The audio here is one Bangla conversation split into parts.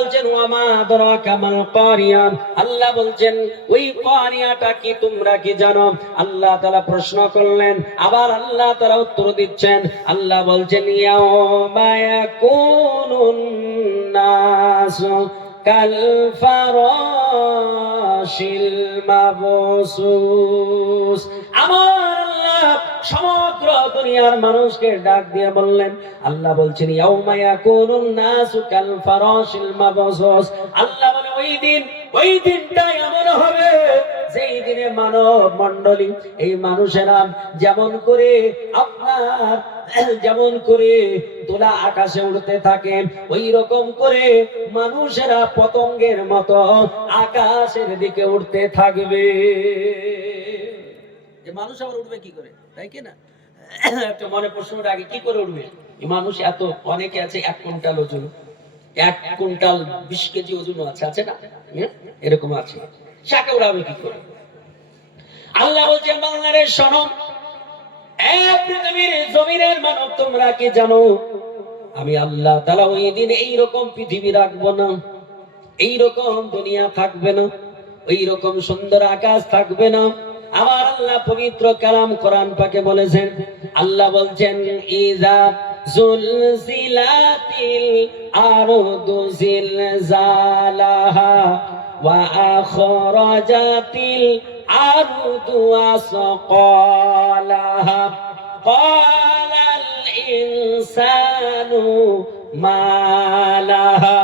বলছেন ওয়ামা আদরাকা মাল কারিয়া, আল্লাহ বলছেন ওই কারিয়াটা কি তোমরা কি জানো? আল্লাহ তাআলা প্রশ্ন করলেন, আবার আল্লাহ তাআলা উত্তর দিচ্ছেন। আল্লাহ বলছেন ইয়াউমা ইয়াকুনুন নাসু কাল ফারাশিল মাবসুস। আমার আল্লাহ সমগ্র দুনিয়ার মানুষকে ডাক দিয়ে বললেন, আল্লাহ বলছেন ইয়াউমা ইয়াকুনুন নাসু কাল ফারাশিল মাবসুস। আল্লাহ বলে ওই দিনটা এমন হবে যেই দিনে মানব মণ্ডলী, এই মানুষেরা যেমন করে দোলা আকাশে উড়তে থাকে, ওই রকম করে মানুষেরা পতঙ্গের মতো আকাশের দিকে উঠতে থাকবে। মানুষ আবার উঠবে কি করে, তাই কি না? একটা মনে প্রশ্নটা আগে, কি করে উঠবে? মানুষ এত অনেকে আছে 1 কুইন্টাল ওজন, 1 কুইন্টাল 20 কেজি ওজন আছে না, এরকম আছে, সাকে উড়াবে কি করে? আল্লাহ বলছেন বাংলাদেশ শোনো, পৃথিবীর জমিনের মানব তোমরা কি জানো? আমি আল্লাহ তাআলা ওই দিন এইরকম পৃথিবী রাখবো না, এইরকম দুনিয়া থাকবে না, ওইরকম সুন্দর আকাশ থাকবে না। আমার আল্লাহ পবিত্র কালাম কোরআন পাকে বলেছেন, আল্লাহ বলছেন ইযা জুলজিলাতিল আরদু জিলজালাহা ওয়া আখরাজাতিল আরদু আসকালাহা ক্বালাল ইনসানু মা লাহা।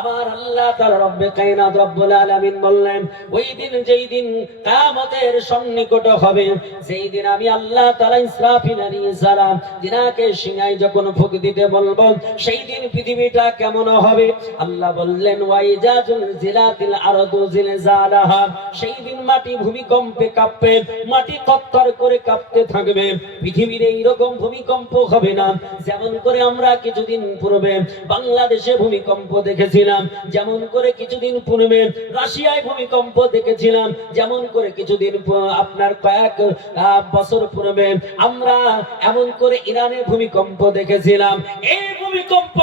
আমার আল্লাহ তাআলা রব্বে কায়নাত রব্বুল আলামিন বললেন, ওই দিন যেই দিন কিয়ামতের সন্নিকট হবে, সেই দিন আমি আল্লাহ তাআলা ইসরাফিল আলাইহিস সালাম দিনাকে সিংহায় যখন ফুঁক দিতে বলবো, সেই দিন পৃথিবীটা কেমন হবে? আল্লাহ বললেন ওয়াইজা জুলজিলাতিল আরদু জিলজালাহা, সেই দিন মাটি ভূমিকম্পে কাঁপবে, মাটি থরথর করে কাঁপতে থাকবে। পৃথিবীর এইরকম ভূমিকম্প হবে না যেমন করে আমরা কিছুদিন পূর্বে বাংলাদেশে ভূমিকম্প দেখেছি, যেমন করে কিছুদিন পূর্বে রাশিয়ায় ভূমিকম্প দেখেছিলাম, যেমন করে কিছুদিন আপনার কয়েক বছর পূর্বে আমরা এমন করে ইরানে ভূমিকম্প দেখেছিলাম। এই ভূমিকম্প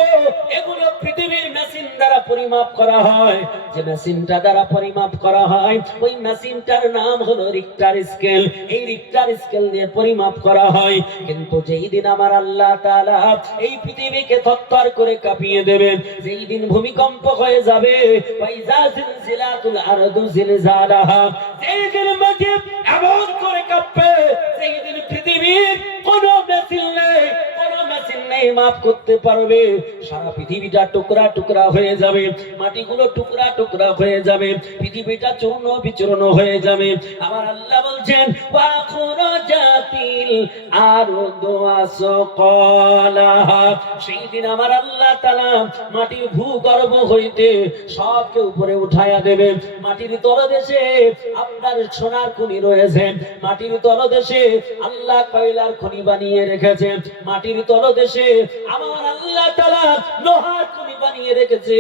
এগুলো পৃথিবীর মেশিন দ্বারা পরিমাপ করা হয়। যে মেশিনটা দ্বারা পরিমাপ করা হয়, ওই মেশিনটার নাম হলো রিক্টার স্কেল। এই রিক্টার স্কেল দিয়ে পরিমাপ করা হয়। কিন্তু যেই দিন আমার আল্লাহ তাআলা এই পৃথিবীকে থরথর করে কাঁপিয়ে দেবেন, যেই দিন ভূমিকম্প হয়ে যাবে, ওয়াইজা জিলজিলাতুল আরদু জিলজালাহা, সেই দিন মাটি এমন করে কাঁপবে, সেই দিন পৃথিবীর কোনো মেশিন নেই মাপ করতে পারবে। সারা পৃথিবীটা টুকরা টুকরা হয়ে যাবে, মাটিগুলো টুকরা টুকরা হয়ে যাবে, পৃথিবীটা চূর্ণ বিচূর্ণ হয়ে যাবে। আমার আল্লাহ বলছেন ওয়া খুরাজাতিল আরদু আসকালাহা, সেই দিন আমার আল্লাহ তাআলা মাটির ভূগর্ভ হইতে সবকে উপরে উঠায়া দেবে। মাটির তলদেশে আপনার সোনার খনি রয়েছে, মাটির তলদেশে আল্লাহ কয়লার খনি বানিয়ে রেখেছে, মাটির তলদেশে আমার আল্লাহ তাআলা লোহার খনি বানিয়ে রেখেছে,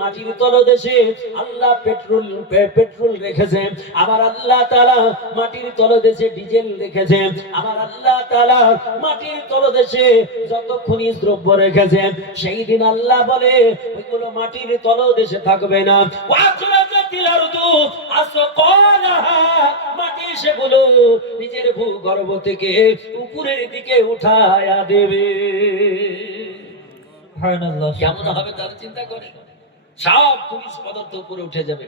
মাটির তলদেশে আল্লাহ পেট্রোল রেখেছে, আমার আল্লাহ তাআলা মাটির তলদেশে ডিজেল রেখেছে, আমার আল্লাহ তাআলা মাটির তলদেশে যত খনিজ দ্রব্য রেখেছে। সেই দিন আল্লাহ বলে ওইগুলো মাটির তলদেশে থাকবে না। ওয়াখরাজাতিল আরদু আসকালাহা, মাটি সেগুলো নিজের ভূগর্ভ থেকে উপরের দিকে উঠায়া দেবে। সুবহানাল্লাহ, কেমন হবে তার চিন্তা করে। সব খনিজ পদার্থ উপরে উঠে যাবে,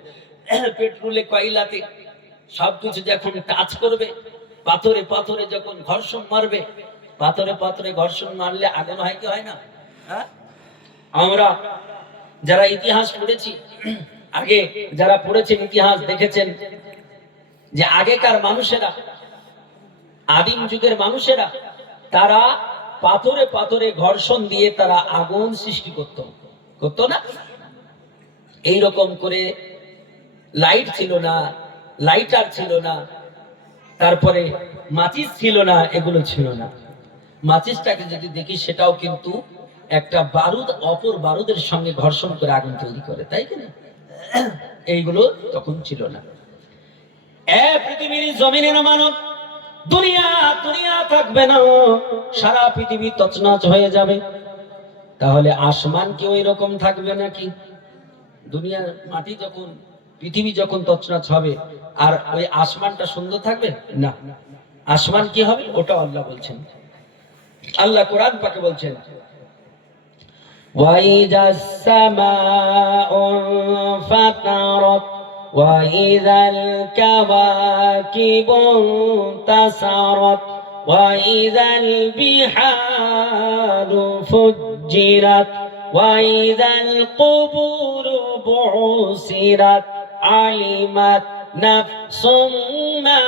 পেট্রোলে কয়লাতে সবকিছু যখন টাচ করবে, পাথরে পাথরে যখন ঘর্ষণ মারবে, পাথরে পাথরে ঘর্ষণ মারলে আগুন হয় কি হয় না? আমরা যারা ইতিহাস পড়েছি, আগে যারা পড়েছেন ইতিহাস দেখেছেন যে আগেকার মানুষেরা, আদিম যুগের মানুষেরা, তারা পাথরে পাথরে ঘর্ষণ দিয়ে তারা আগুন সৃষ্টি করতো না। এইরকম করে লাইট ছিল না, লাইটার ছিল না, তারপরে মাচিস ছিল না, এগুলো ছিল না। মাচিসটাকে যদি দেখি সেটাও কিন্তু একটা বারুদ অপর বারুদের সঙ্গে ঘর্ষণ করে আগুন তৈরি করে, তাই কি না? এইগুলো তখন ছিল না। পৃথিবীর জমিনের মানব দুনিয়া থাকবে না, সারা পৃথিবী তছনছ হয়ে যাবে। তাহলে আসমান কি ওই রকম থাকবে নাকি? দুনিয়ার মাটি যখন, পৃথিবী যখন তছনছ হবে, আর ওই আসমানটা সুন্দর থাকবে না। আসমান কি হবে ওটা আল্লাহ বলছেন। আল্লাহ কোরআন পাকে বলছেন, وَإِذَا السَّمَاءُ انفَطَرَتْ وَإِذَا الْكَوَاكِبُ انتَثَرَتْ وَإِذَا الْبِحَارُ فُجِّرَتْ وَإِذَا الْقُبُورُ بُعْثِرَتْ عَلِمَتْ نَفْسٌ مَّا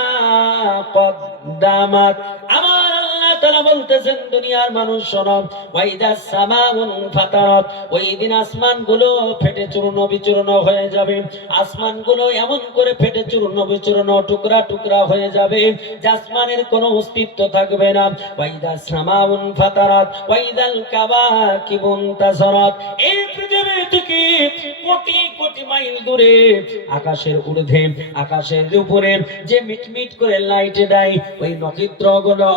قَدَّمَتْ। আমার আল্লাহ তাআলা বলতেছেন, দুনিয়ার মানুষ শোনো, ওয়াইদা সামাউন ফাতারাত, ওই দিন আসমানগুলো ফেটে চূর্ণ বিচূর্ণ হয়ে যাবে। আসমানগুলো এমন করে ফেটে চূর্ণ বিচূর্ণ, টুকরা টুকরা হয়ে যাবে যে আসমানের কোনো অস্তিত্ব থাকবে না। ওয়াইদা সামাউন ফাতারাত ওয়াইদাল কাওয়াকিবুন তাসারাত। এই পৃথিবী থেকে কোটি কোটি মাইল দূরে আকাশের ঊর্ধ্বে, আকাশের উপরে যে মিটমিট করে লাইট দেয় ওই নক্ষত্রগুলো,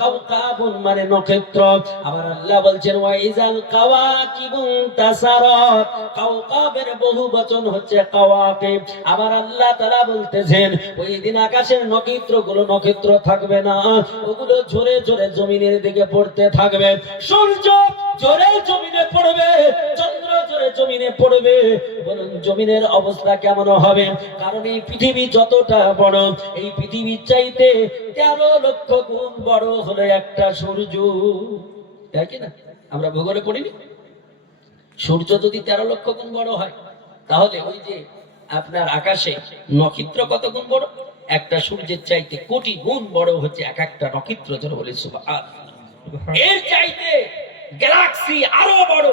কাওকাবুন মানে নক্ষত্র। আবার আল্লাহ বলছেন ওয়াইজাল কাওয়াকিবুন তাসারাত, কাওকাবের বহু বচন হচ্ছে কাওয়াকিব। আবার আল্লাহ তাআলা বলতেছেন ওই দিন আকাশের নক্ষত্রগুলো নক্ষত্র থাকবে না, ওগুলো ঝরে ঝরে জমিনের দিকে পড়তে থাকবে। সূর্য ঝরে জমিনে পড়বে, চন্দ্র ঝরে জমিনে পড়বে। বলুন জমিনের অবস্থা কেমন হবে? কারণ এই পৃথিবী যতটা বড়, এই পৃথিবীর চাইতে 13 লক্ষ গুণ বড় হলো একটা সূর্য, তাই কি না? আমরা ভূগোলে পড়িনি? সূর্য যদি 13 লক্ষ গুণ বড় হয়, তাহলে ওই যে আপনার আকাশে নক্ষত্র কত গুণ বড়? একটা সূর্যের চাইতে কোটি গুণ বড় হচ্ছে এক একটা নক্ষত্র। যেন বলে সুবহানাল্লাহ। এর চাইতে গ্যালাক্সি আরো বড়,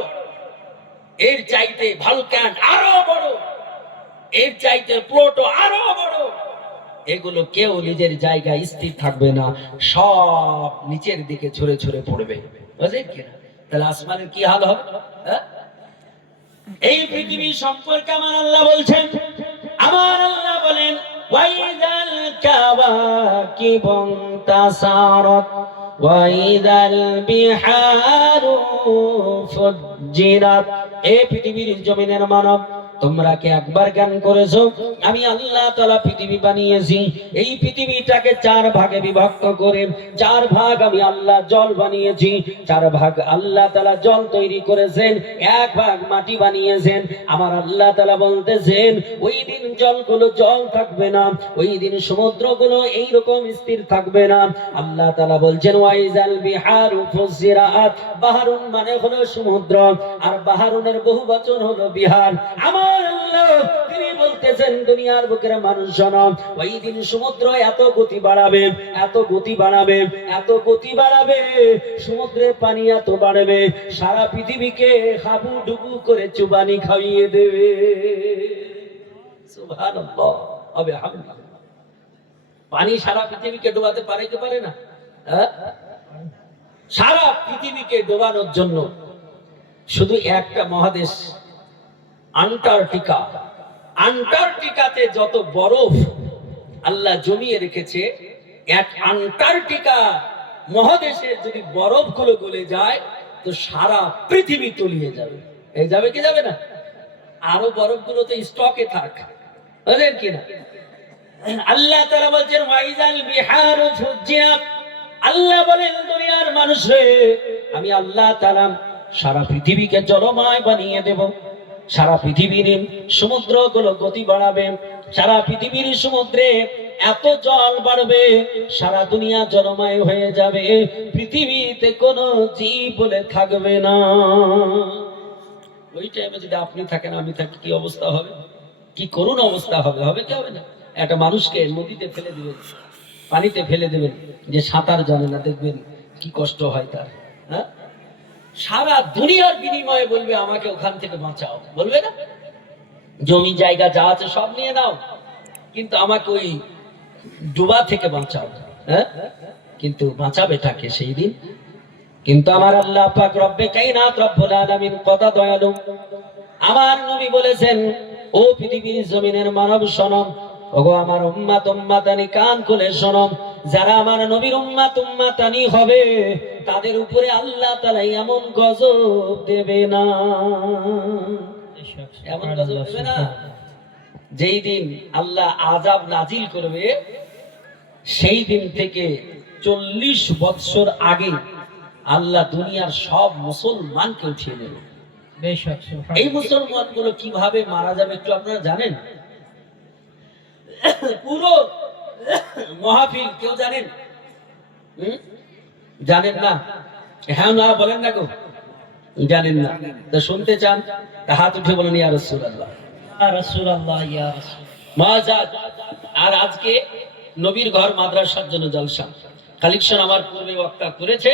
এর চাইতে ভলকান আরো বড়, এর চাইতে প্লুটো আরো বড়। এগুলো কেউ নিজের জায়গায় স্থির থাকবে না, সব নিচের দিকে ছড়ে ছড়ে পড়বে। বুঝলেন কি? তাহলে আসমানের কি হাল হবে? এই পৃথিবী সম্পর্কে আমার আল্লাহ বলছেন, আমার আল্লাহ বলেন ওয়াইদাল কাওয়াকিবু তাসারাত ওয়াইদাল বিহারু ফুজ্জিরাত। এই পৃথিবীর জমিনের মানব, তোমরা কি একবার জ্ঞান করেছো আমি আল্লাহ তাআলা পৃথিবী বানিয়েছি? এই পৃথিবীটাকে 4 ভাগে বিভক্ত করে 4 ভাগ আমি আল্লাহ জল বানিয়েছি। 4 ভাগ আল্লাহ তাআলা জল তৈরি করেছেন, 1 ভাগ মাটি বানিয়েছেন। আমার আল্লাহ তাআলা বলতেছেন ওই দিন জলগুলো জল থাকবে না, ওই দিন সমুদ্রগুলো এই রকম স্থির থাকবে না। আল্লাহ তাআলা বলছেন ওয়াইজাল বিহারু ফুজিরাত, বাহরুন মানে হলো সমুদ্র, আর বাহরুনের বহুবচন হলো বিহার। আমার আল্লাহ তিনি বলতেছেন দুনিয়ার বুকের মানুষ শোনো, ওই দিন সমুদ্র এত গতি বাড়াবে, এত গতি বাড়াবে, এত গতি বাড়াবে, সমুদ্রের পানি এত বাড়বে, সারা পৃথিবীকে হাবুডুবু করে চুবানি খাইয়ে দেবে। সুবহানাল্লাহ। হবে পানি সারা পৃথিবীকে ডোবাতে পারে কি পারে না? সারা পৃথিবীকে ডোবানোর জন্য শুধু একটা মহাদেশ আন্টার্কটিকা, আন্টার্কটিকাতে যত বরফ আল্লাহ জমিয়ে রেখেছে, এক আন্টার্কটিকা মহাদেশে যদি বরফগুলো গলে যায় তো সারা পৃথিবী তলিয়ে যাবে। এই যাবে কি যাবে না? আরো বরফগুলো তো স্টকে থাক, বুঝলেন কিনা? আল্লাহ তাআলা বলছেন ওয়াইজাল বিহারু ফুজ্জিরাত। আল্লাহ বলেন দুনিয়ার মানুষে আমি আল্লাহ তাআলা সারা পৃথিবীকে জলময় বানিয়ে দেব। সারা পৃথিবীর সমুদ্রগুলো গতি বাড়াবে, সারা পৃথিবীর সমুদ্রে এত জল বাড়বে, সারা দুনিয়া জলময় হয়ে যাবে, পৃথিবীতে কোনো জীব বলে থাকবে না। ওই টাইমে যদি আপনি থাকেন আমি থাকি, কি অবস্থা হবে? কি করুণ অবস্থা হবে? হবে কি হবে না? একটা মানুষকে নদীতে ফেলে দিবেন, পানিতে ফেলে দেবেন, যে সাঁতার জানে না, দেখবেন কি কষ্ট হয় তার। হ্যাঁ, সারা দুনিয়ার বিনিময়ে বলবে আমাকে ওখান থেকে বাঁচাও, বলবে না? জমি জায়গা যা আছে সব নিয়ে নাও, কিন্তু আমাকে ওই ডুবা থেকে বাঁচাও। হ্যাঁ, কিন্তু বাঁচাবে তাকে সেই দিন। কিন্তু আমার আল্লাহ পাক রব্বে কায়নাত রব্বুল আলামিন কত দয়ালু। আমার নবী বলেছেন ও পৃথিবীর জমিনের মানব শোনো, ওগো আমার উম্মত উম্মাতানি কান খুলে শোনো, যারা আমার নবীর উম্মত উম্মাতানি হবে তাদের উপরে আল্লাহ তাআলা এমন গজব দেবে না। এমন গজব দেবে না যেই দিন আল্লাহ আযাব নাজিল করবে সেই দিন থেকে 40 বছর আগে আল্লাহ দুনিয়ার সব মুসলমানকে উঠিয়ে নেবে। এই মুসলমানগুলো কিভাবে মারা যাবে একটু আপনারা জানেন? পুরো মাহফিল কেউ জানেন? জানেন না? হ্যাঁ না বলেন না গো, জানেন না? তো শুনতে চান তা হাত উঠে বলেন ইয়া রাসূলুল্লাহ, ইয়া রাসূলুল্লাহ, ইয়া রাসূল। মাজাদ। আর আজকে নবীর ঘর মাদ্রাসার জন্য জলসা কালেকশন আমার পূর্বে বক্তা করেছে,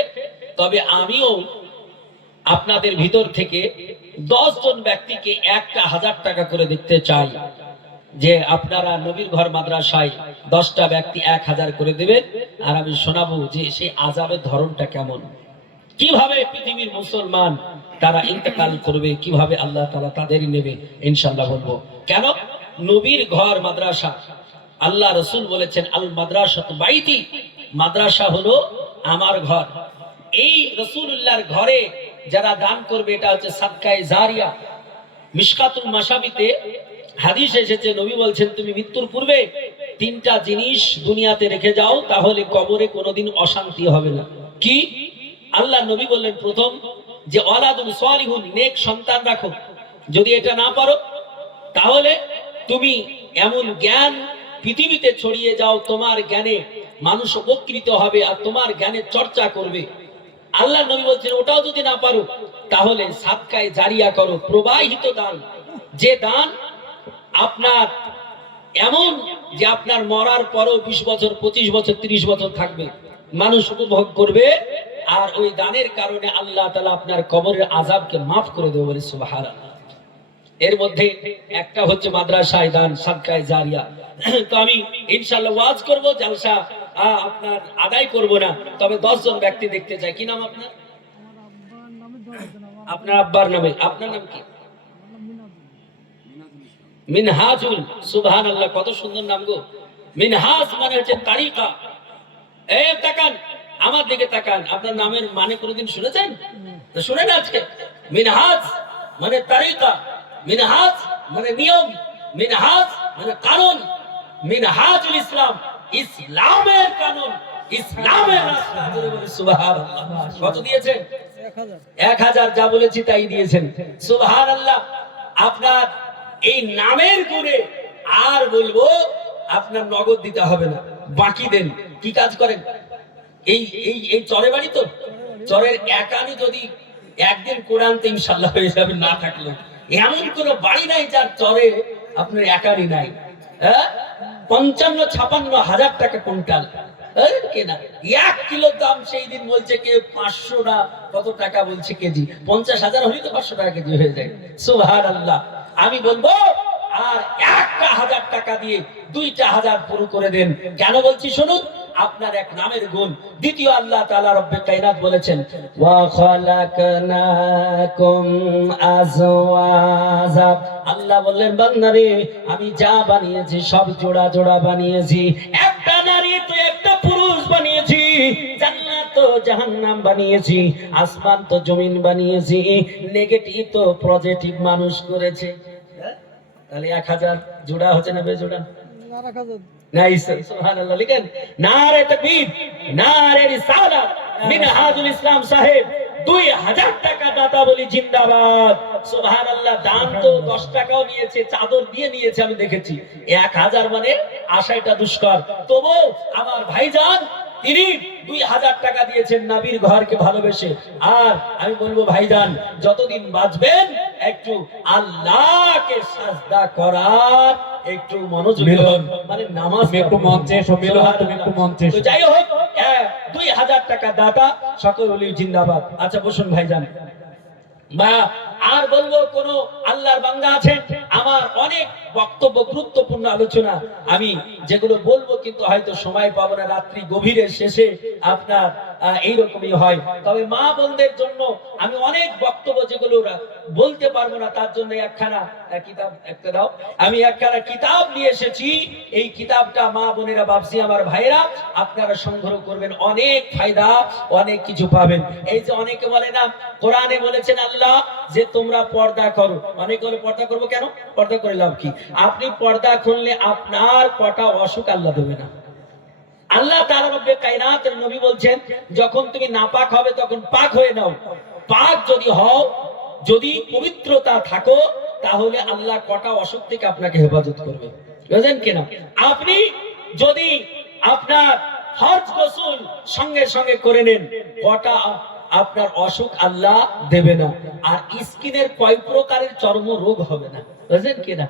তবে আমিও আপনাদের ভিতর থেকে 10 জন ব্যক্তিকে 1000 টাকা করে দিতে চাই যে আপনারা নবীর ঘর মাদ্রাসায় 10টা ব্যক্তি 1000 করে দেবেন, আর আমি শোনাবো যে সেই আযাবের ধরনটা কেমন, কিভাবে পৃথিবীর মুসলমান তারা ইন্তেকাল করবে, কিভাবে আল্লাহ তাআলা তাদেরই নেবে ইনশাআল্লাহ বলবো। কেন? নবীর ঘর মাদ্রাসা, আল্লাহ রাসূল বলেছেন আল মাদ্রাসাতু বাইতি, মাদ্রাসা হলো আমার ঘর। এই রাসূলুল্লাহর ঘরে যারা দান করবে এটা হচ্ছে সাদকায়ে জারিয়া। মিশকাতুল মাশাবিতে হাদিস এসেছে, নবী বলছেন তুমি মৃত্যুর পূর্বে 3টা জিনিস দুনিয়াতে রেখে যাও, তাহলে কবরে কোনোদিন অশান্তি হবে না। কি? আল্লাহ নবী বললেন প্রথম যে ওয়ালাদুন সালিহুন, নেক সন্তান রাখো। যদি এটা না পারো তাহলে তুমি এমন জ্ঞান পৃথিবীতে ছড়িয়ে যাও, তোমার জ্ঞানে মানুষ উপকৃত হবে আর তোমার জ্ঞানের চর্চা করবে। আল্লাহ নবী বলছেন ওটাও যদি না পারো তাহলে সাদকায়ে জারিয়া করো, প্রবাহিত দান, যে দান আপনার এমন যে আপনার মরার পরও 20 বছর 25 বছর 30 বছর থাকবে, মানুষ উপভোগ করবে, আর ওই দানের কারণে আল্লাহ তাআলা আপনার কবরের আযাবকে maaf করে দেবে। বলে সুবহানাল্লাহ। এর মধ্যে একটা হচ্ছে মাদ্রাসায় দান, সাদকায়ে জারিয়া। তো আমি ইনশাআল্লাহ ওয়াজ করব, জলসা আপনার আদায় করব না, তবে 10 জন ব্যক্তি দেখতে চাই। কি নাম আপনার? আপনার আব্বার নামে। আপনার নাম কি? মিনহাজুল। সুবহানাল্লাহ, কত সুন্দর নাম গো। মিনহাজ মানে হচ্ছে তারিকা। এই তাকান, আমার দিকে তাকান। আপনার নামের মানে কোনোদিন শুনেছেন? তো শুনেন আজকে। মিনহাজ মানে তারিকা, মিনহাজ মানে নিয়ম, মিনহাজ মানে কানুন, মিনহাজুল ইসলাম, ইসলামের কানুন, ইসলামের রাস্তা। সুবহানাল্লাহ। কত দিয়েছেন? 1000। যা বলেছি তাই দিয়েছেন। সুবহানাল্লাহ। আপনার এই নামের গুণে আর বলবো আপনার নগদ দিতে হবে না, বাকি দেন। কি কাজ করেন? এই এই এই চরে বাড়ি তো, চরের একানি যদি একদিন কোরআনতে ইনশাআল্লাহ হয়ে যাবে, না থাকলো এমন কোন বাড়ি নাই যার চরে আপনার একানি নাই। 55-56 হাজার টাকা কুইন্টাল কেনা। 1 কিলো দাম সেই দিন বলছে কে 500 না কত টাকা বলছে কেজি। 50,000 হলে তো 500 টাকা কেজি হয়ে যায়। সুবহানাল্লাহ। আমি বলবো আর 1000 টাকা দিয়ে 2000 পুরো করে দেন। কেন বলছি শুনুন, আপনার এক নামের গুণ। দ্বিতীয়, আল্লাহ তাআলা রব্বে কায়নাত বলেছেন ওয়া খালাকনাকুম আজওয়াজা। আল্লাহ বললেন বান্দারে আমি যা বানিয়েছি সব জোড়া জোড়া বানিয়েছি, একটা নারী তো একটা পুরুষ বানিয়েছি, জান্নাত তো জাহান্নাম বানিয়েছি, আসমান তো জমিন বানিয়েছি, নেগেটিভ তো পজিটিভ মানুষ করেছে। তাহলে 1000 জোড়া হচ্ছে না বেজোড়া? সুবহানাল্লাহ। লিখেন নারে তাকবীর, নারে রিসালাত। মিনহাজুল ইসলাম সাহেব 2000 টাকা দাতা বলি জিন্দাবাদ। সুবহানাল্লাহ। দান তো 10 টাকাও নিয়েছে, চাদর দিয়ে নিয়েছে, আমি দেখেছি। 1000 মানে আশাইটা দুষ্কর। তবু আমার ভাইজান তিনি 2000 টাকা দিয়েছেন নবীর ঘরকে ভালোবেসে। আর আমি বলবো ভাইজান যতদিন বাঁচবেন একটু আল্লাহকে সাজদা করার একটু মনোযোগী হন, মানে নামাজ একটু মঞ্চে সম্মিলন, তুমি একটু মঞ্চে। তো যাই হোক 2000 টাকা দাতা সকল ওলি জিন্দাবাদ। আচ্ছা বসুন ভাইজান। বা আর বলবো কোন আল্লাহর বান্দা আছেন? আমার অনেক বক্তব্য, গুরুত্বপূর্ণ আলোচনা আমি যেগুলো বলবো কিন্তু হয়তো সময় পাবো না, রাত্রি গভীরের শেষে আপনার এইরকমই হয়। তবে মা বোনদের জন্য আমি অনেক বক্তব্য যেগুলো বলতে পারবো না, তার জন্য একখানা কিতাব একটা দাও। আমি একখানা কিতাব নিয়ে এসেছি। এই কিতাবটা মা বোনেরা, বাপসি আমার ভাইরা আপনারা সংগ্রহ করবেন, অনেক ফায়দা, অনেক কিছু পাবেন। এই যে অনেকে বলে না কোরআনে বলেছেন আল্লাহ যে তোমরা পর্দা করো। অনেক বলে পর্দা করবো কেন? পর্দা করে লাভ কি? আপনি পর্দা খুললে আপনার কটা অসুখ আল্লাহ দেবে না। আল্লাহ তাআলা রব্বে কায়নাতের নবী বলছেন, যখন তুমি নাপাক হবে তখন পাক হয়ে নাও। পাক যদি হও, যদি পবিত্রতা থাকো, তাহলে আল্লাহ কটা অসুখ থেকে আপনাকে হেফাজত করবে, বুঝলেন কিনা? আপনি যদি আপনার ফরজ গোসল সঙ্গে সঙ্গে করে নেন, কটা আপনার অসুখ আল্লাহ দেবে না। আর স্কিনের কয় প্রকারের চর্ম রোগ হবে না, বুঝলেন কিনা?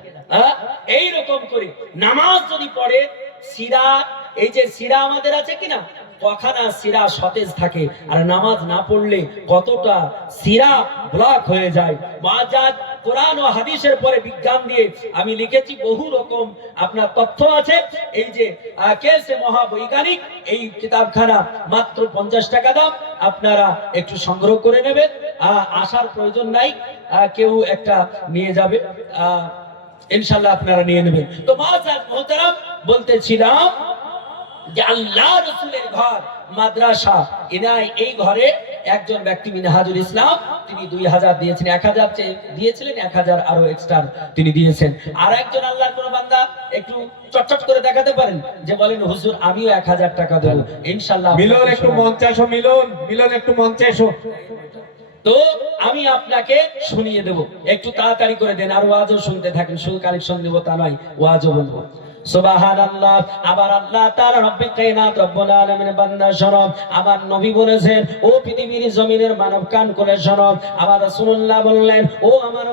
এইরকম করে নামাজ যদি পড়ে, শিরা, এই যে শিরা আমাদের আছে কিনা, কখানা শিরা সতেজ থাকে, আর নামাজ না পড়লে কতটা শিরা ব্লক হয়ে যায়। মাজাদ কোরআন ও হাদিসের পরে বিজ্ঞান দিয়ে আমি লিখেছি, বহু রকম আপনার তথ্য আছে। এই যে কেসে মহাবৈজ্ঞানিক, এই কিতাবখানা মাত্র 50 টাকা দাম, আপনারা একটু সংগ্রহ করে নেবেন। আসার প্রয়োজন নাই, কেউ একটা নিয়ে যাবে, ইনশাআল্লাহ আপনারা নিয়ে নেবেন। তো মাজাদ মোহতারাম, বলতেছিলাম যে আল্লাহ রাসূলের ঘর মাদ্রাসা, এই ঘরে একজন ব্যক্তি মিনহাজুল ইসলাম, তিনি 2000 দিয়েছেন, 1000 দিয়েছিলেন, 1000 আরো এক্সট্রা তিনি দিয়েছেন। আর একজন আল্লাহর কোন বান্দা একটু চটচট করে দেখাতে পারেন যে বলেন হুজুর আমিও 1000 টাকা দেব, ইনশাআল্লাহ। মিলন একটু মঞ্চে আসো, মিলন একটু মঞ্চে এসো। তো আমি আপনাকে শুনিয়ে দেব, একটু তাড়াতাড়ি করে দেন, আর ওয়াজও শুনতে থাকেন, শুধু কালেকশন দেব তা নয়, ওয়াজও বলবো। সুবহানাল্লাহ। আবার আল্লাহ তাআলা রব্বে কায়নাত রব্বুল আলামিনের বান্দা শোনো, আমার নবী বলেছেন, ও পৃথিবীর জমিনের মানব কান খুলে শোনো, আমার রাসূলুল্লাহ বললেন, ও আমার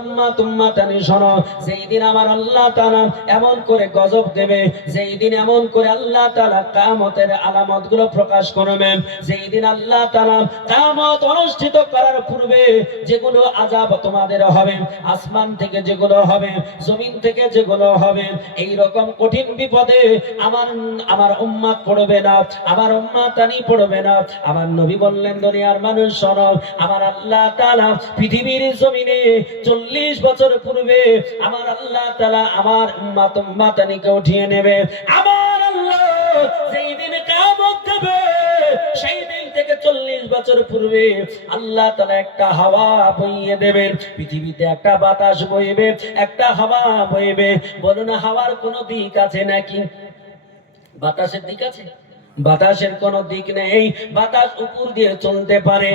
উম্মতানি শোনো, যেই দিন আমার আল্লাহ তাআলা এমন করে গজব দেবে, যেই দিন এমন করে আল্লাহ তাআলা কিয়ামতের আলামতগুলো প্রকাশ করবেন, যেই দিন আল্লাহ তাআলা কিয়ামত অনুষ্ঠিত করার পূর্বে যেগুলো আযাব তোমাদের হবে, আসমান থেকে যেগুলো হবে, জমিন থেকে যেগুলো হবে, এই রকম কঠিন বিপদে আমার উম্মত পড়বে না, আমার উম্মতানি পড়বে না। আমার নবী বললেন, দুনিয়ার মানুষ শোনো, আমার আল্লাহ তাআলা পৃথিবীর জমিনে 40 বছর পূর্বে আমার আল্লাহ তাআলা আমার উম্মতানিকে উঠিয়ে নেবে। আমার আল্লাহ যেই দিন কিয়ামত দেবে, সেই দিন থেকে 40 বছর পূর্বে আল্লাহ তাআলা একটা হাওয়া বইয়ে দেবেন, পৃথিবীতে একটা বাতাস বইবে, একটা হাওয়া বইবে। বলুন, হাওয়ার কোনো দিক আছে নাকি? বাতাসের দিক আছে? বাতাসের কোনো দিক নেই, বাতাস উপর দিয়ে চলতে পারে।